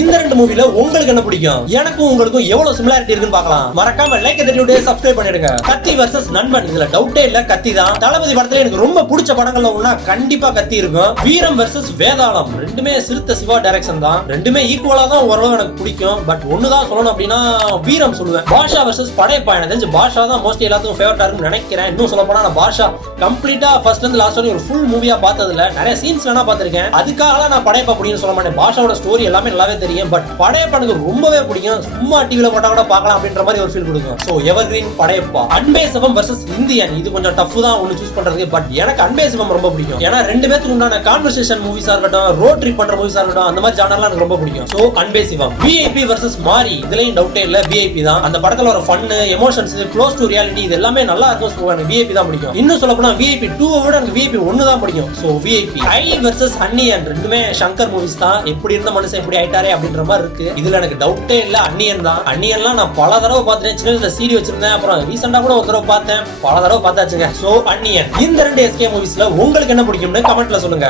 இந்த ரெண்டு மூவில உங்களுக்கு என்ன பிடிக்கும்? எனக்கும் உங்களுக்கும் எவ்வளவு சிமிலாரிட்டி இருக்குன்னு பார்க்கலாம். மறக்காம லைக் தட்டிவிட்டு சப்ஸ்கிரைப் பண்ணிடுங்க. கத்தி வர்சஸ் நண்பன், இதுல டவுட்டே இல்ல, கத்தி தான். தளபதி படத்துல எனக்கு ரொம்ப பிடிச்ச படங்கள்ல ஒண்ணா கண்டிப்பா கத்தி இருக்கும். வீரம் வர்சஸ் வேதாளம், ரெண்டுமே சிறுத்தை சிவா டைரக்ஷன் தான். ரெண்டுமே ஈக்குவலா தான் ஓரளவு எனக்கு பிடிக்கும். பட் ஒண்ணுதான் சொல்லணும் அப்படின்னா வீரம் சொல்லுவேன். பாஷா வர்சஸ் படையப்பா, எனக்கு தெரிஞ்சு பாஷா தான் மோஸ்ட்லி எல்லாத்துக்கும் ஃபேவரட்டா இருக்கும்னு நினைக்கிறேன். இன்னும் சொல்ல போனா நான் பாஷா கம்ப்ளீட்டா ஃபர்ஸ்ட்ல இருந்து லாஸ்ட் வரைக்கும் ஒரு ஃபுல் மூவியா பார்த்ததுல நிறைய சீன்ஸ் வேணா பார்த்திருக்கேன். அதுக்காக நான் படையப்பா பிடிக்கும்னு சொல்ல மாட்டேன். பாஷாவோட ஸ்டோரி எல்லாமே நல்லாவே தெரியும். பட் படையப்பா எனக்கு ரொம்பவே பிடிக்கும். சும்மா டிவில போட்டா கூட பார்க்கலாம் அப்படின்ற மாதிரி ஒரு ஃபீல் கொடுக்கும். So evergreen Padayappa. அன்பே சிவம் வர்சஸ் இந்தியன், இது கொஞ்சம் டஃப் தான் ஒன்னு சூஸ் பண்றதுக்கு. பட் எனக்கு அன்பே சிவம் ரொம்ப பிடிக்கும். ஏன்னா ரெண்டு பேருக்கு உண்டான கான்வர்சேஷன் மூவிஸா இருக்கட்டும், ரோட் ட்ரிப் பண்ற மூவிஸா இருக்கட்டும், அந்த மாதிரி ஜானர்லாம் எனக்கு ரொம்ப பிடிக்கும். சோ அன்பே சிவம். விஐபி வர்சஸ் மாரி, இதுலயும் டவுட்டே இல்ல, விஐபி தான். அந்த படத்துல ஒரு fun, emotions, close to reality, இது எல்லாமே நல்லா இருக்கும். சோ எனக்கு விஐபி தான் பிடிக்கும். இன்னும் சொல்ல போனா விஐபி 2 விட எனக்கு விஐபி 1 தான் பிடிக்கும். சோ விஐபி. ஐ வர்சஸ் அன்னியன், ரெண்டுமே சங்கர் மூவிஸ் தான். எப்படி இருந்த மனுஷன் எப்படி ஆயிட்டாரே அப்படின்ற மாதிரி இருக்கு. இதுல எனக்கு டவுட்டே இல்ல, அன்னியன் தான். அன்னியன்லாம் நான் பல தடவை பார்த்துட்டேன். சின்ன வயசுல சிடி வச்சிருந்தேன். அப்புறம் ரீசெண்டா கூட ஒரு தடவை பார்த்தேன். பல தடவை பார்த்தாச்சுங்க. சோ அன்னியன். இந்த ரெண்டு எஸ்கே மூவிஸ்ல உங்களுக்கு என்ன பிடிக்கும்னு கமெண்ட்ல சொல்லுங்க.